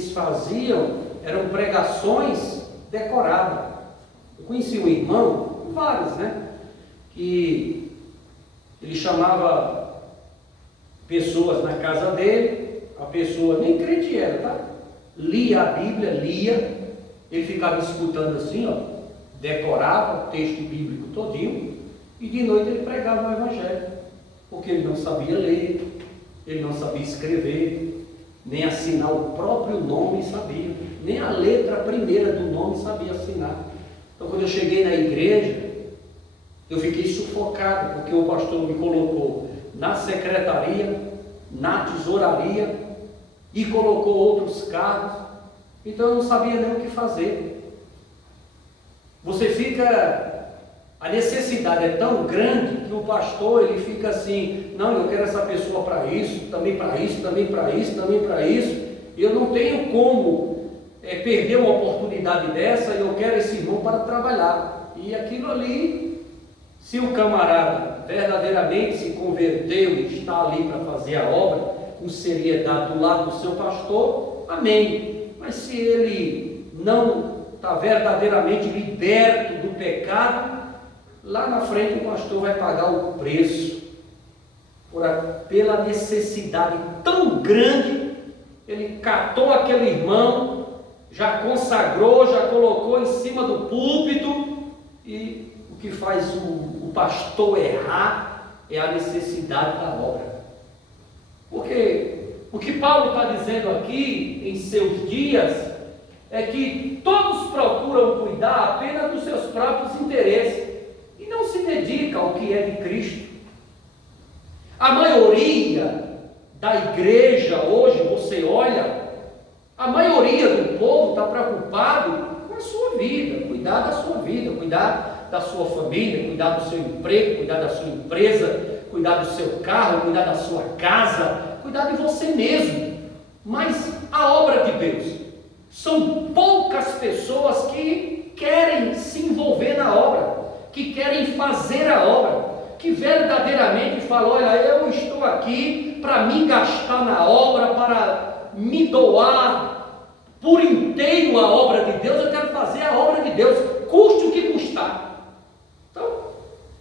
eles faziam eram pregações decoradas. Eu conheci um irmão, vários, né? Que ele chamava pessoas na casa dele, a pessoa nem crente era, tá? Lia a Bíblia, ele ficava escutando assim, ó, decorava o texto bíblico todinho, e de noite ele pregava o Evangelho, porque ele não sabia ler, ele não sabia escrever, nem assinar o próprio nome sabia, nem a letra primeira do nome sabia assinar. Então, quando eu cheguei na igreja, eu fiquei sufocado, porque o pastor me colocou na secretaria, na tesouraria, e colocou outros cargos, então eu não sabia nem o que fazer. Você fica, a necessidade é tão grande que o pastor ele fica assim, não, eu quero essa pessoa para isso, também para isso, também para isso, também para isso, eu não tenho como perder uma oportunidade dessa, eu quero esse irmão para trabalhar. E aquilo ali, se o camarada verdadeiramente se converteu e está ali para fazer a obra, com seriedade do lado do seu pastor, amém. Mas se ele não está verdadeiramente liberto do pecado, lá na frente o pastor vai pagar o preço, pela necessidade tão grande. Ele catou aquele irmão, já consagrou, já colocou em cima do púlpito, e o que faz o pastor errar é a necessidade da obra. Porque o que Paulo está dizendo aqui em seus dias é que todos procuram cuidar apenas dos seus próprios interesses e não se dedicam ao que é de Cristo. A maioria da igreja hoje, você olha, a maioria do povo está preocupado com a sua vida, cuidar da sua vida, cuidar da sua família, cuidar do seu emprego, cuidar da sua empresa, cuidar do seu carro, cuidar da sua casa, cuidar de você mesmo. Mas a obra de Deus, são poucas pessoas que querem se envolver na obra, que querem fazer a obra, que verdadeiramente falam, olha, eu estou aqui para me gastar na obra, para me doar por inteiro a obra de Deus, eu quero fazer a obra de Deus, custe o que custar. Então,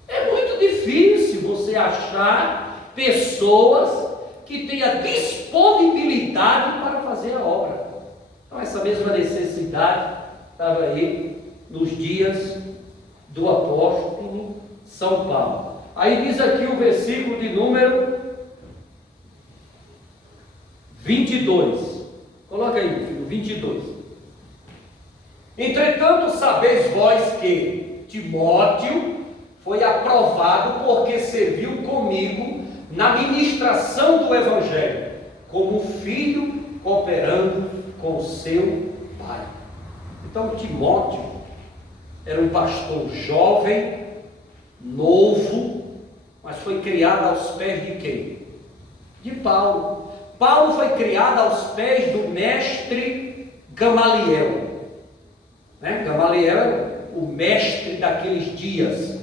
é muito difícil você achar pessoas que tenham disponibilidade para fazer a obra. Então, essa mesma necessidade estava aí nos dias do apóstolo São Paulo. Aí diz aqui o versículo de número 22. Coloca aí, filho, 22. Entretanto, sabeis vós que Timóteo foi aprovado porque serviu comigo na ministração do Evangelho, como filho cooperando com seu pai. Então, Timóteo era um pastor jovem, novo, mas foi criado aos pés de quem? De Paulo. Paulo foi criado aos pés do mestre Gamaliel. Gamaliel era o mestre daqueles dias,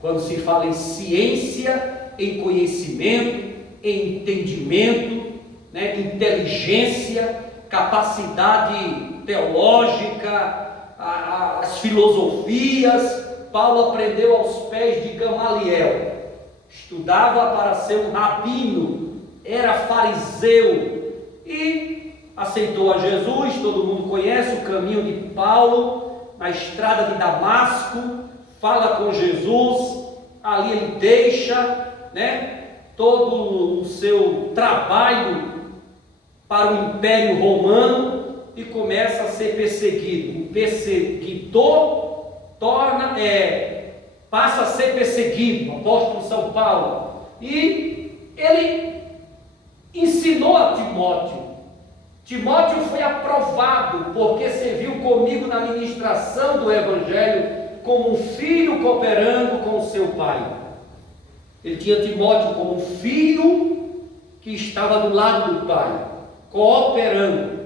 quando se fala em ciência, em conhecimento, em entendimento, inteligência, capacidade teológica, as filosofias. Paulo aprendeu aos pés de Gamaliel, estudava para ser um rabino, era fariseu e aceitou a Jesus. Todo mundo conhece o caminho de Paulo na estrada de Damasco, fala com Jesus, ali ele deixa todo o seu trabalho para o Império Romano e começa a ser perseguido. O perseguidor passa a ser perseguido, o apóstolo São Paulo, e ele ensinou a Timóteo. Timóteo foi aprovado porque serviu comigo na ministração do Evangelho como um filho cooperando com o seu pai. Ele tinha Timóteo como um filho que estava do lado do pai, cooperando.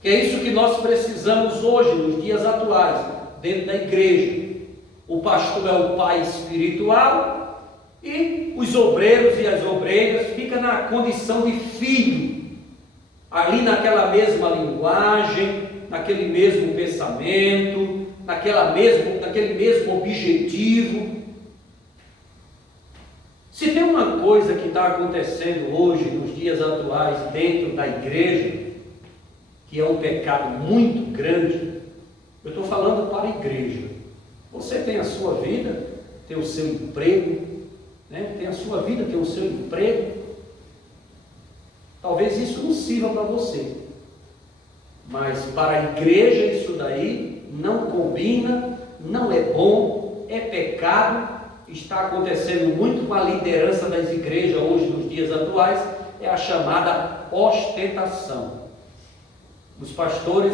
Que é isso que nós precisamos hoje, nos dias atuais, dentro da igreja. O pastor é o pai espiritual e os obreiros e as obreiras ficam na condição de filho. ali naquela mesma linguagem, naquele mesmo pensamento, naquele mesmo objetivo. Se tem uma coisa que está acontecendo hoje, nos dias atuais, dentro da igreja, que é um pecado muito grande, eu estou falando para a igreja. Você tem a sua vida, tem o seu emprego, né? Tem a sua vida, tem o seu emprego. Talvez isso não sirva para você, mas para a igreja isso daí não combina, não é bom, é pecado. Está acontecendo muito com a liderança das igrejas hoje, nos dias atuais, é a chamada ostentação. Os pastores,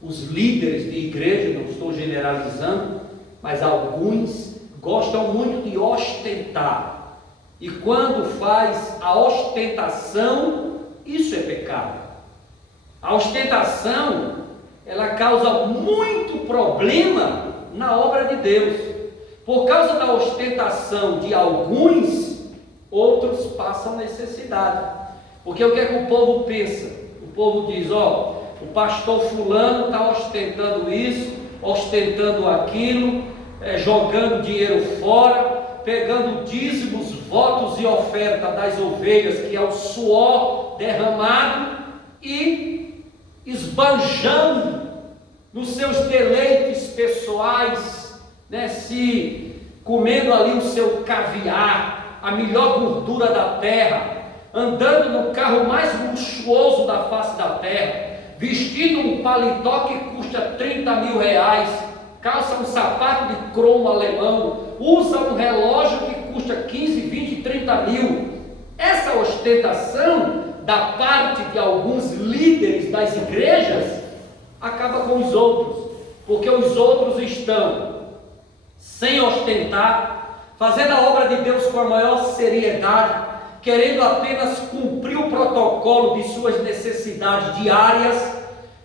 os líderes de igreja, não estou generalizando, mas alguns gostam muito de ostentar. E quando faz a ostentação, isso é pecado. A ostentação, ela causa muito problema na obra de Deus. Por causa da ostentação de alguns, outros passam necessidade. Porque o que é que o povo pensa? O povo diz, o pastor fulano está ostentando isso, ostentando aquilo, jogando dinheiro fora, pegando dízimos, votos e oferta das ovelhas, que é o suor derramado, e esbanjando nos seus deleites pessoais, né, se comendo ali o seu caviar, a melhor gordura da terra, andando no carro mais luxuoso da face da terra, vestindo um paletó que custa 30 mil reais, calça um sapato de cromo alemão, usa um relógio que custa 15, 20, 30 mil. Essa ostentação da parte de alguns líderes das igrejas acaba com os outros, porque os outros estão sem ostentar, fazendo a obra de Deus com a maior seriedade, querendo apenas cumprir o protocolo de suas necessidades diárias.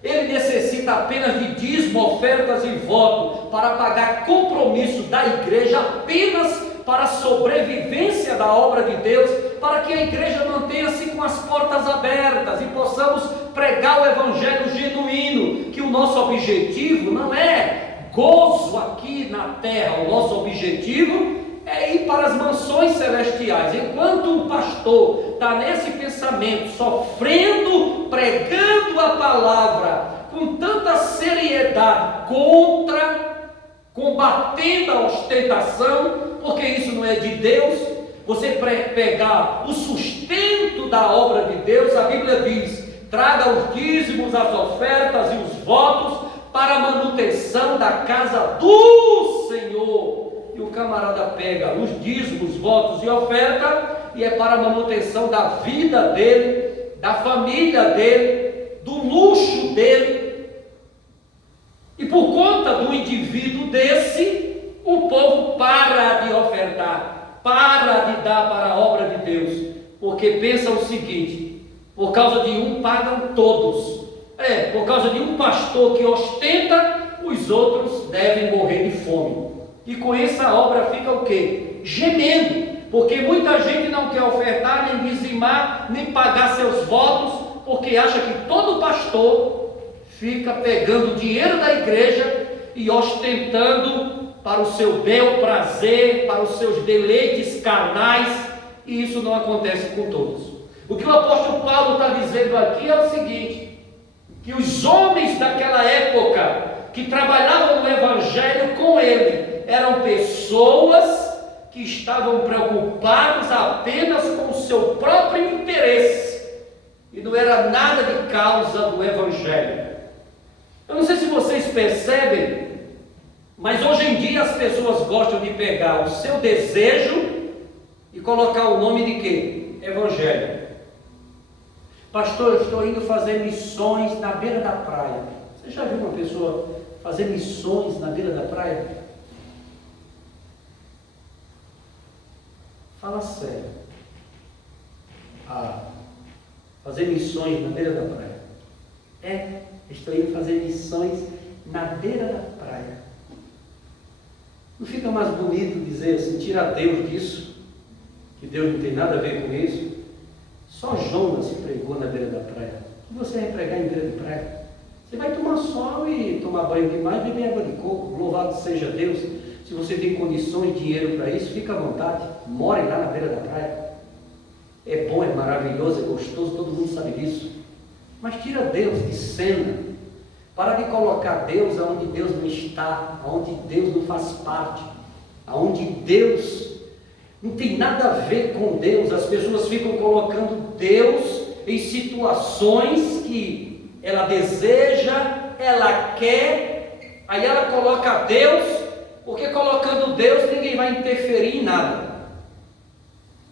Ele necessita apenas de dízimo, ofertas e voto para pagar compromisso da igreja, apenas para a sobrevivência da obra de Deus, para que a igreja mantenha-se com as portas abertas e possamos pregar o evangelho genuíno, que o nosso objetivo não é gozo aqui na terra, o nosso objetivo é ir para as mansões celestiais. Enquanto o pastor está nesse pensamento, sofrendo, pregando a palavra com tanta seriedade, combatendo a ostentação, porque isso não é de Deus, você pegar o sustento da obra de Deus, a Bíblia diz, traga os dízimos, as ofertas e os votos, para a manutenção da casa do Senhor. E o camarada pega os dízimos, votos e oferta, e é para a manutenção da vida dele, da família dele, do luxo dele. E por conta do indivíduo desse, o povo para de ofertar, para de dar para a obra de Deus, porque pensa o seguinte: por causa de um pagam todos. Por causa de um pastor que ostenta, os outros devem morrer de fome. E com isso a obra fica o quê? Gemendo, porque muita gente não quer ofertar, nem dizimar, nem pagar seus votos, porque acha que todo pastor fica pegando o dinheiro da igreja e ostentando para o seu bel prazer, para os seus deleites carnais, e isso não acontece com todos. O que o apóstolo Paulo está dizendo aqui é o seguinte: que os homens daquela época que trabalhavam no evangelho com ele eram pessoas que estavam preocupados apenas com o seu próprio interesse e não era nada de causa do evangelho. Eu não sei se vocês percebem, mas hoje em dia as pessoas gostam de pegar o seu desejo e colocar o nome de quê? Evangelho. Pastor, eu estou indo fazer missões na beira da praia. Você já viu uma pessoa fazer missões na beira da praia? Fala sério. Fazer missões na beira da praia. Estou indo fazer missões na beira da praia. Não fica mais bonito dizer assim, tira Deus disso, que Deus não tem nada a ver com isso? Só Jonas se pregou na beira da praia. Você vai pregar em beira de praia. Você vai tomar sol e tomar banho demais e beber água de coco. Louvado seja Deus. Se você tem condições e dinheiro para isso, fica à vontade. More lá na beira da praia. É bom, é maravilhoso, é gostoso, todo mundo sabe disso. Mas tira Deus de cena. Para de colocar Deus aonde Deus não está, aonde Deus não faz parte, aonde Deus não tem nada a ver com Deus. As pessoas ficam colocando Deus em situações que ela deseja, ela quer, aí ela coloca Deus, porque colocando Deus ninguém vai interferir em nada.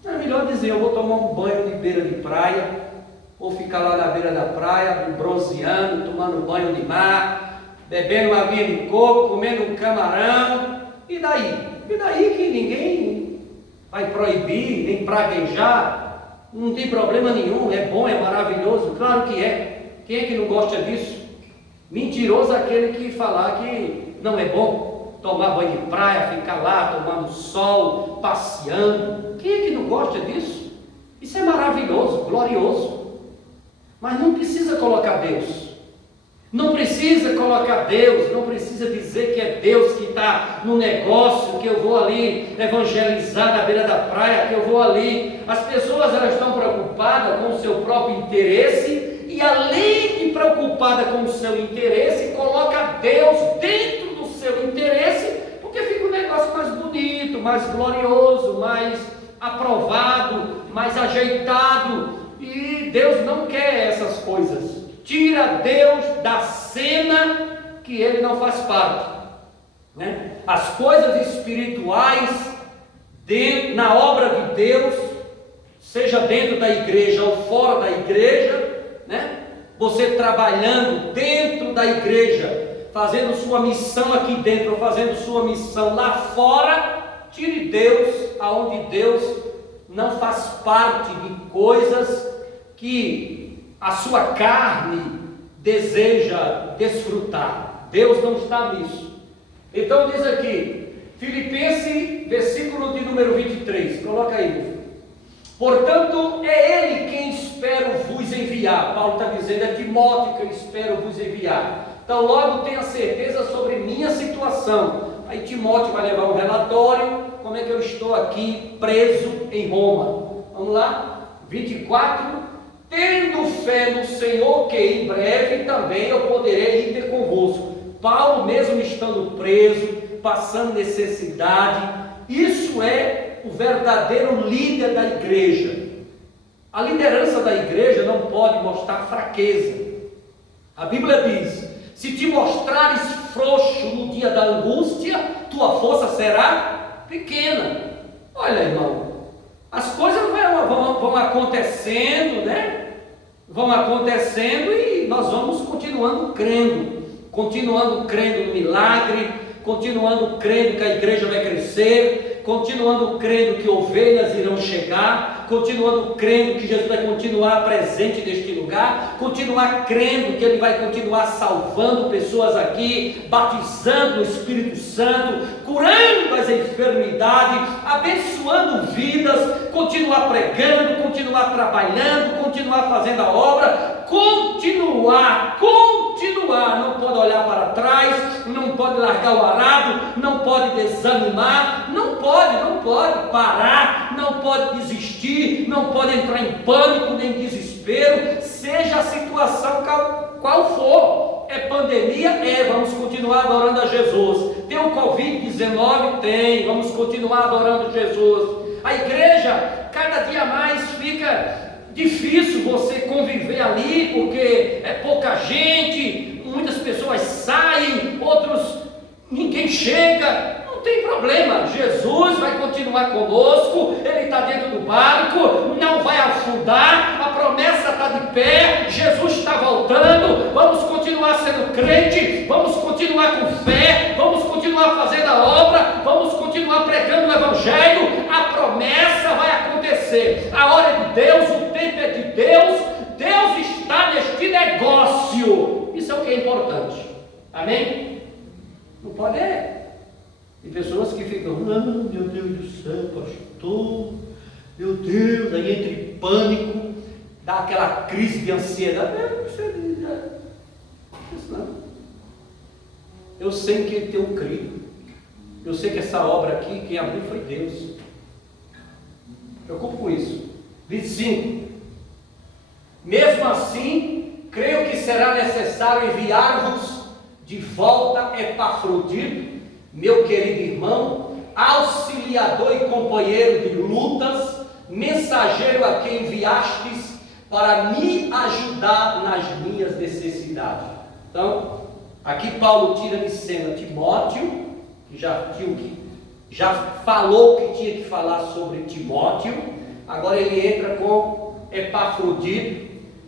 É melhor dizer, eu vou tomar um banho de beira de praia, vou ficar lá na beira da praia, bronzeando, tomando banho de mar, bebendo uma aguinha de coco, comendo um camarão, e daí? E daí que ninguém vai proibir, nem praguejar, não tem problema nenhum, é bom, é maravilhoso, claro que é. Quem é que não gosta disso? Mentiroso aquele que falar que não é bom tomar banho de praia, ficar lá tomando sol, passeando. Quem é que não gosta disso? Isso é maravilhoso, glorioso. Mas não precisa colocar Deus. Não precisa colocar Deus, não precisa dizer que é Deus que está no negócio, que eu vou ali evangelizar na beira da praia, que eu vou ali. As pessoas elas estão preocupadas com o seu próprio interesse e além de preocupada com o seu interesse, coloca Deus dentro do seu interesse, porque fica um negócio mais bonito, mais glorioso, mais aprovado, mais ajeitado. E Deus não quer essas coisas. Tira Deus da cena que Ele não faz parte, né? As coisas espirituais na obra de Deus, seja dentro da igreja ou fora da igreja, né? Você trabalhando dentro da igreja, fazendo sua missão aqui dentro, ou fazendo sua missão lá fora, tire Deus aonde Deus não faz parte de coisas que a sua carne deseja desfrutar. Deus não está nisso. Então diz aqui, Filipenses, versículo de número 23, coloca aí, meu filho. Portanto, é Ele quem espero vos enviar. Paulo está dizendo, é Timóteo que eu espero vos enviar. Então logo tenha certeza sobre minha situação. Aí Timóteo vai levar um relatório, como é que eu estou aqui preso em Roma. Vamos lá, 24. Tendo fé no Senhor, que em breve também eu poderei ir ter convosco. Paulo, mesmo estando preso, passando necessidade, isso é o verdadeiro líder da igreja. A liderança da igreja não pode mostrar fraqueza. A Bíblia diz, se te mostrares frouxo no dia da angústia, tua força será pequena. Olha, irmão, as coisas vão acontecendo, né? Vão acontecendo e nós vamos continuando crendo no milagre, continuando crendo que a igreja vai crescer, continuando crendo que ovelhas irão chegar, continuando crendo que Jesus vai continuar presente neste lugar, continuar crendo que Ele vai continuar salvando pessoas aqui, batizando no Espírito Santo, curando as enfermidades, abençoando vidas, continuar pregando, continuar trabalhando, continuar fazendo a obra, continuar, não pode olhar para trás, não pode largar o arado, não pode desanimar, não pode parar, não pode desistir, não pode entrar em pânico nem desespero, seja a situação qual for. É pandemia? Vamos continuar adorando a Jesus. Tem o Covid-19? Tem, vamos continuar adorando Jesus. A igreja, cada dia mais fica difícil você conviver ali, porque é pouca gente, muitas pessoas saem, outros ninguém chega. Não tem problema, Jesus vai continuar conosco, Ele está dentro do barco, não vai afundar, a promessa está de pé, Jesus está voltando, vamos continuar sendo crente, vamos continuar com fé, vamos continuar fazendo a obra, vamos continuar pregando o Evangelho, a promessa vai acontecer, a hora é de Deus, o tempo é de Deus, Deus está neste negócio, isso é o que é importante, amém? Não pode Tem pessoas que ficam, meu Deus do céu, pastor, meu Deus, aí entra em pânico, dá aquela crise de ansiedade. Não. Eu sei que ele tem um crido. Eu sei que essa obra aqui, quem abriu foi Deus. Preocupo com isso. 25. Mesmo assim, creio que será necessário enviar-vos de volta Epafrodito, meu querido irmão, auxiliador e companheiro de lutas, mensageiro a quem enviastes para me ajudar nas minhas necessidades. Então, aqui Paulo tira de cena Timóteo, que já falou que tinha que falar sobre Timóteo. Agora ele entra com Epafrodito,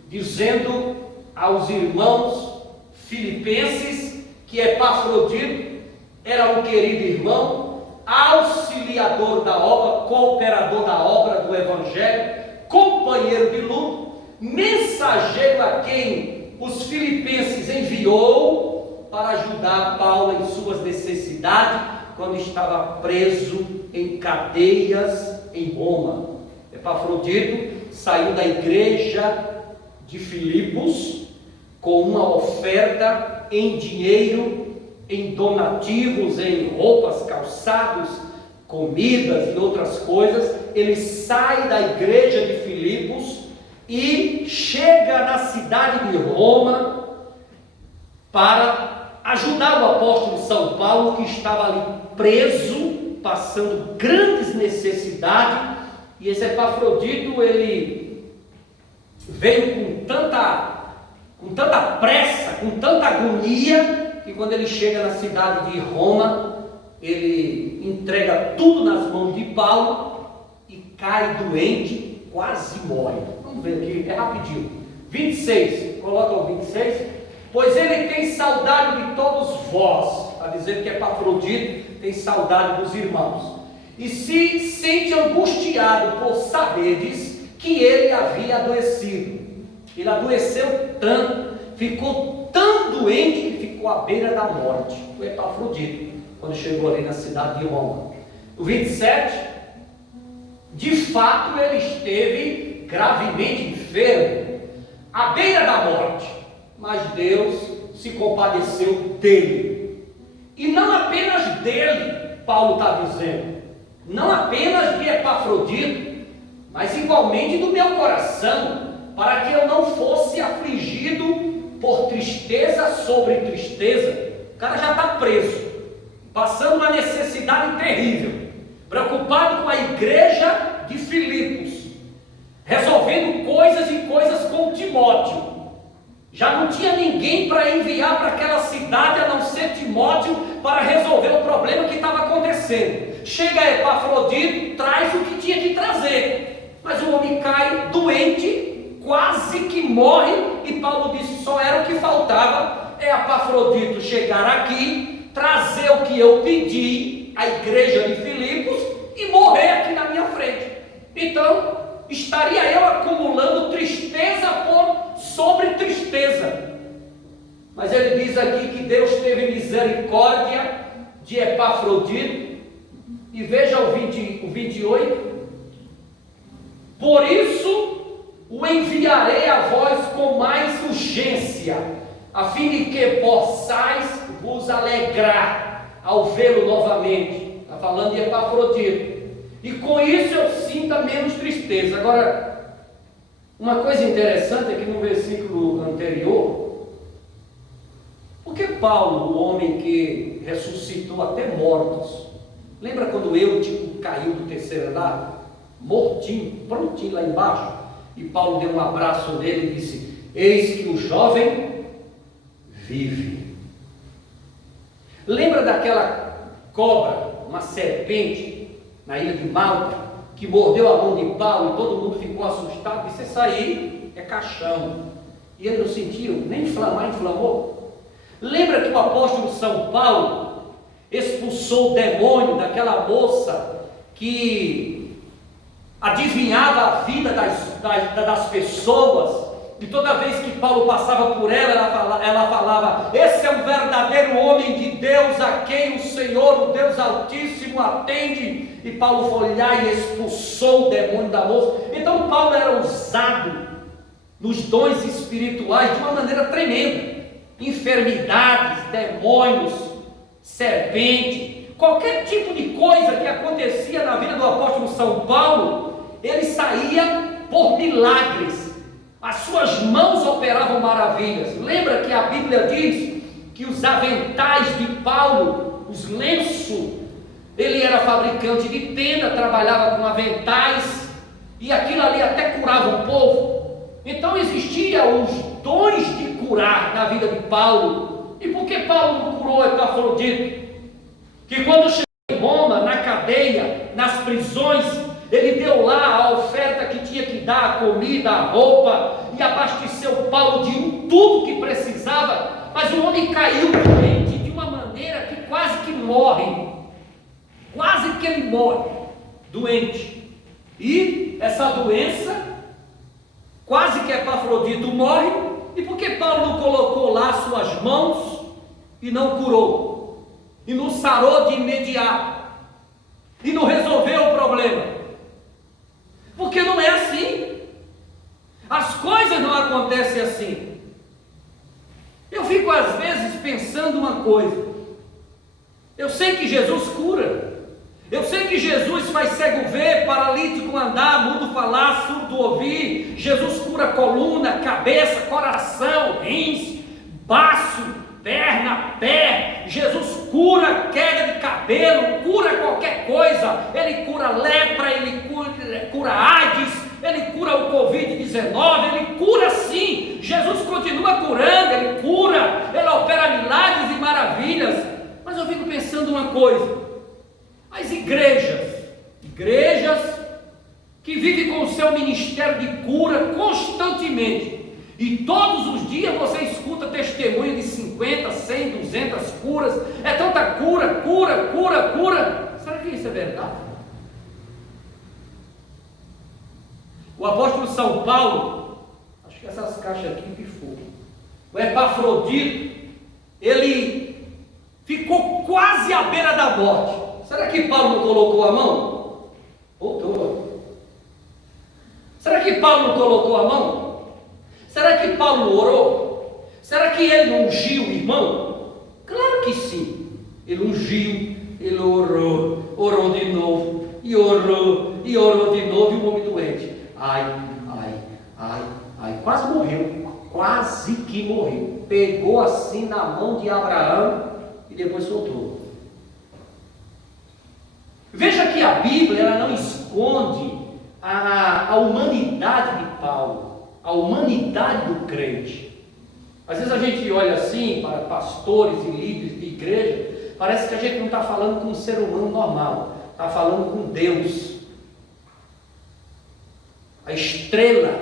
dizendo aos irmãos filipenses que Epafrodito era um querido irmão, auxiliador da obra, cooperador da obra do Evangelho, companheiro de luta, mensageiro a quem os filipenses enviou para ajudar Paulo em suas necessidades, quando estava preso em cadeias em Roma. Epafrodito saiu da igreja de Filipos com uma oferta em dinheiro, em donativos, em roupas, calçados, comidas e outras coisas. Ele sai da igreja de Filipos e chega na cidade de Roma para ajudar o apóstolo São Paulo, que estava ali preso, passando grandes necessidades. E esse Epafrodito, ele veio com tanta pressa, com tanta agonia, que quando ele chega na cidade de Roma, ele entrega tudo nas mãos de Paulo e cai doente, quase morre. Vamos ver aqui, é rapidinho. 26, coloca o 26. Pois ele tem saudade de todos vós, está dizendo que Epafrodito tem saudade dos irmãos, e se sente angustiado por saberdes que ele havia adoecido. Ele adoeceu tanto, ficou tão doente que ficou à beira da morte. O Epafrodito, quando chegou ali na cidade de Roma. O 27, de fato ele esteve gravemente enfermo, à beira da morte, mas Deus se compadeceu dele. E não apenas dele, Paulo está dizendo, não apenas de Epafrodito, mas igualmente do meu coração, para que eu não fosse afligido por tristeza sobre tristeza. O cara já está preso, passando uma necessidade terrível, preocupado com a igreja de Filipos, resolvendo coisas e coisas com Timóteo. Já não tinha ninguém para enviar para aquela cidade, a não ser Timóteo, para resolver o problema que estava acontecendo. Chega Epafrodito, traz o que tinha que trazer, mas o homem cai doente, quase que morre, e Paulo disse, só era o que faltava, Epafrodito chegar aqui, trazer o que eu pedi à igreja de Filipos e morrer aqui na minha frente. Então, estaria eu acumulando tristeza sobre tristeza. Mas ele diz aqui que Deus teve misericórdia de Epafrodito, e veja o 28, por isso o enviarei a vós com mais urgência, a fim de que possais vos alegrar ao vê-lo novamente. Está falando de Epafrodito. E com isso eu sinta menos tristeza. Agora, uma coisa interessante é que no versículo anterior, porque Paulo, o homem que ressuscitou até mortos, lembra quando Eutico caiu do terceiro andar, mortinho, prontinho lá embaixo, e Paulo deu um abraço nele e disse, eis que o jovem vive. Lembra daquela cobra, uma serpente, na ilha de Malta, que mordeu a mão de Paulo e todo mundo ficou assustado, disse, isso aí é caixão. E ele não sentiu, nem inflamou. Lembra que o apóstolo São Paulo expulsou o demônio daquela moça que adivinhava a vida das pessoas, e toda vez que Paulo passava por ela falava, esse é um verdadeiro homem de Deus, a quem o Senhor, o Deus Altíssimo, atende. E Paulo foi lá e expulsou o demônio da moça. Então Paulo era usado nos dons espirituais de uma maneira tremenda. Enfermidades, demônios, serpente, qualquer tipo de coisa que acontecia na vida do apóstolo São Paulo, ele saía por milagres. As suas mãos operavam maravilhas. Lembra que a Bíblia diz que os aventais de Paulo, os lenços, ele era fabricante de tenda, trabalhava com aventais, e aquilo ali até curava o povo. Então existiam os dons de curar na vida de Paulo. E por que Paulo não curou Epafrodito? Que quando chegou em Roma, na cadeia, nas prisões, ele deu lá a oferta que tinha que dar, a comida, a roupa, e abasteceu Paulo de tudo que precisava. Mas o homem caiu doente de uma maneira que quase que morre. Quase que ele morre, doente. E essa doença, quase que Epafrodito morre. E por que Paulo não colocou lá suas mãos e não curou? E não sarou de imediato? E não resolveu o problema? Porque não é assim. As coisas não acontecem assim. Eu fico às vezes pensando uma coisa. Eu sei que Jesus cura. Eu sei que Jesus faz cego ver, paralítico andar, mudo falar, surdo ouvir. Jesus cura coluna, cabeça, coração, rins, baço, perna, pé. Jesus cura queda de cabelo, cura qualquer coisa. Ele cura lepra, ele cura AIDS, ele cura o Covid-19, ele cura sim. Jesus continua curando, ele cura, ele opera milagres e maravilhas. Mas eu fico pensando uma coisa. As igrejas que vivem com o seu ministério de cura constantemente, e todos os dias você escuta testemunho de 50, 100, 200 curas, é tanta cura, será que isso é verdade? O apóstolo São Paulo, acho que essas caixas aqui pifou, o Epafrodito, ele ficou quase à beira da morte. Será que Paulo não colocou a mão? Voltou. Será que Paulo não colocou a mão? Será que Paulo não orou? Será que ele não ungiu o irmão? Claro que sim. Ele ungiu, ele orou de novo, e orou de novo, e o homem doente. Ai, quase que morreu. Pegou assim na mão de Abraão e depois soltou. Veja que a Bíblia ela não esconde a humanidade de Paulo, a humanidade do crente. Às vezes a gente olha assim para pastores e líderes de igreja, parece que a gente não está falando com um ser humano normal, está falando com Deus. A estrela,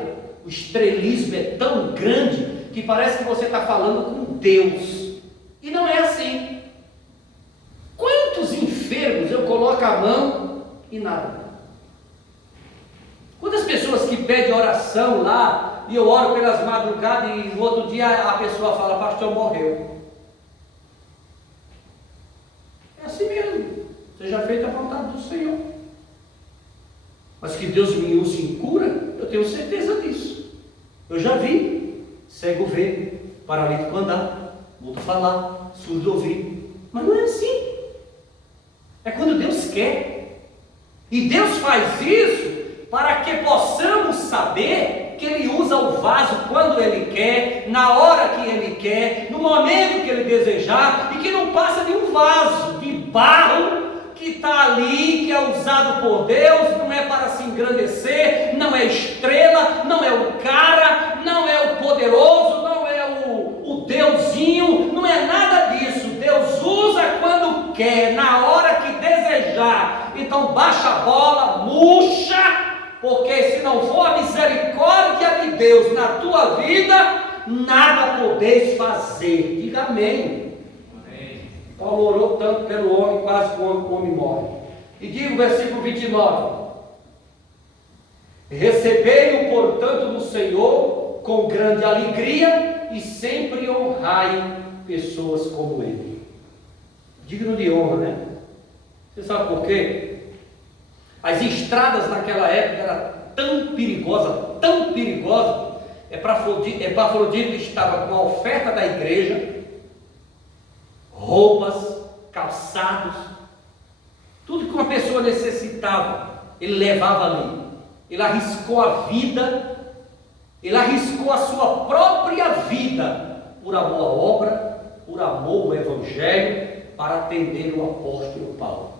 o estrelismo é tão grande que parece que você está falando com Deus. E não é assim. Quantos enfermos eu coloco a mão e nada? Quantas pessoas que pedem oração lá, e eu oro pelas madrugadas, e no outro dia a pessoa fala, pastor, morreu. É assim mesmo. Seja feita a vontade do Senhor. Mas que Deus me use em cura, eu tenho certeza disso. Eu já vi cego ver, paralítico andar, mudo falar, surdo ouvir. Mas não é assim. É quando Deus quer. E Deus faz isso para que possamos saber que Ele usa o vaso quando Ele quer, na hora que Ele quer, no momento que Ele desejar, e que não passa de um vaso de barro que está ali, que é usado por Deus, não é para se engrandecer, não é estrela, não é o cara, não é o poderoso, não é o Deusinho, não é nada disso. Deus usa quando quer, na hora que desejar. Então baixa a bola, murcha, porque se não for a misericórdia de Deus na tua vida, nada podeis fazer. Diga amém. Paulo orou tanto pelo homem, quase que o homem morre. E diga o versículo 29. Recebei-o, portanto, no Senhor com grande alegria e sempre honrai pessoas como ele. Digno de honra, né? Você sabe por quê? As estradas naquela época eram tão perigosas, Epafrodito estava com a oferta da igreja, roupas, calçados, tudo que uma pessoa necessitava, ele levava ali. Ele arriscou a vida, ele arriscou a sua própria vida por amor à obra, por amor ao Evangelho, para atender o apóstolo Paulo.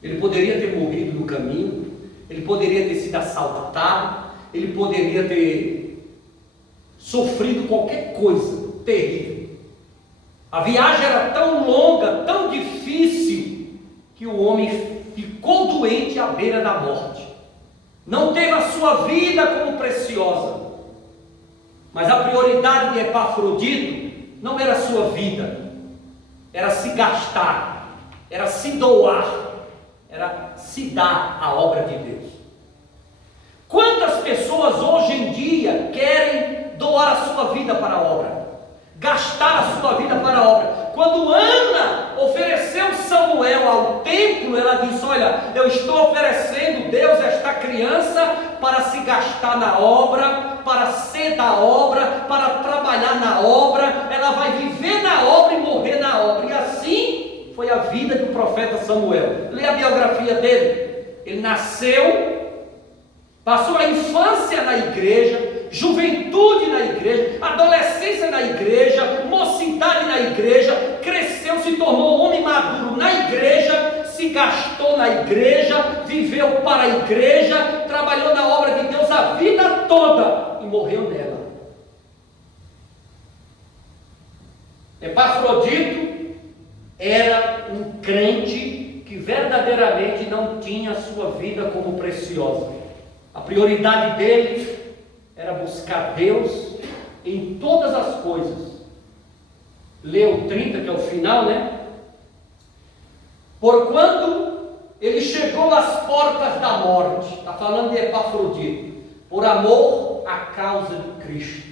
Ele poderia ter morrido no caminho, ele poderia ter sido assaltado, ele poderia ter sofrido qualquer coisa terrível. A viagem era tão longa, tão difícil, que o homem ficou doente à beira da morte. Não teve a sua vida como preciosa. Mas a prioridade de Epafrodito não era a sua vida, era se gastar, era se doar, era se dar à obra de Deus. Quantas pessoas hoje em dia querem doar a sua vida para a obra, gastar a sua vida para a obra? Quando Ana ofereceu Samuel ao templo, ela disse: olha, eu estou oferecendo, Deus, esta criança para se gastar na obra, para ser da obra, para trabalhar na obra, ela vai viver na obra e morrer na obra. E assim foi a vida do profeta Samuel. Lê a biografia dele. Ele nasceu, passou a infância na igreja, juventude na igreja, adolescência na igreja, mocidade na igreja, cresceu, se tornou homem maduro na igreja, se gastou na igreja, viveu para a igreja, trabalhou na obra de Deus a vida toda e morreu nela. Epafrodito era um crente que verdadeiramente não tinha a sua vida como preciosa. A prioridade dele era buscar Deus em todas as coisas. Lê o 30, que é o final, né? Porquanto ele chegou às portas da morte, está falando de Epafrodito, por amor à causa de Cristo,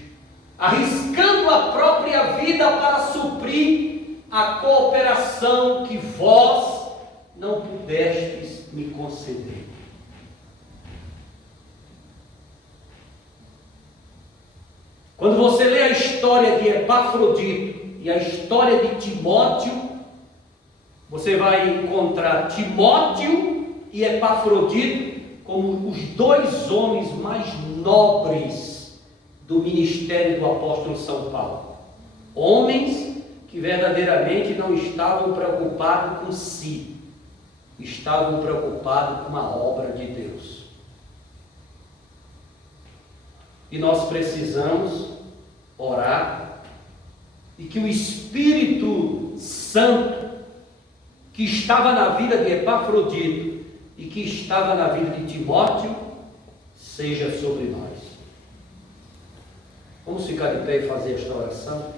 arriscando a própria vida para suprir a cooperação que vós não pudestes me conceder. Quando você lê a história de Epafrodito e a história de Timóteo, você vai encontrar Timóteo e Epafrodito como os dois homens mais nobres do ministério do apóstolo São Paulo. Homens que verdadeiramente não estavam preocupados com si, estavam preocupados com a obra de Deus. E nós precisamos orar e que o Espírito Santo que estava na vida de Epafrodito e que estava na vida de Timóteo seja sobre nós. Vamos ficar de pé e fazer esta oração?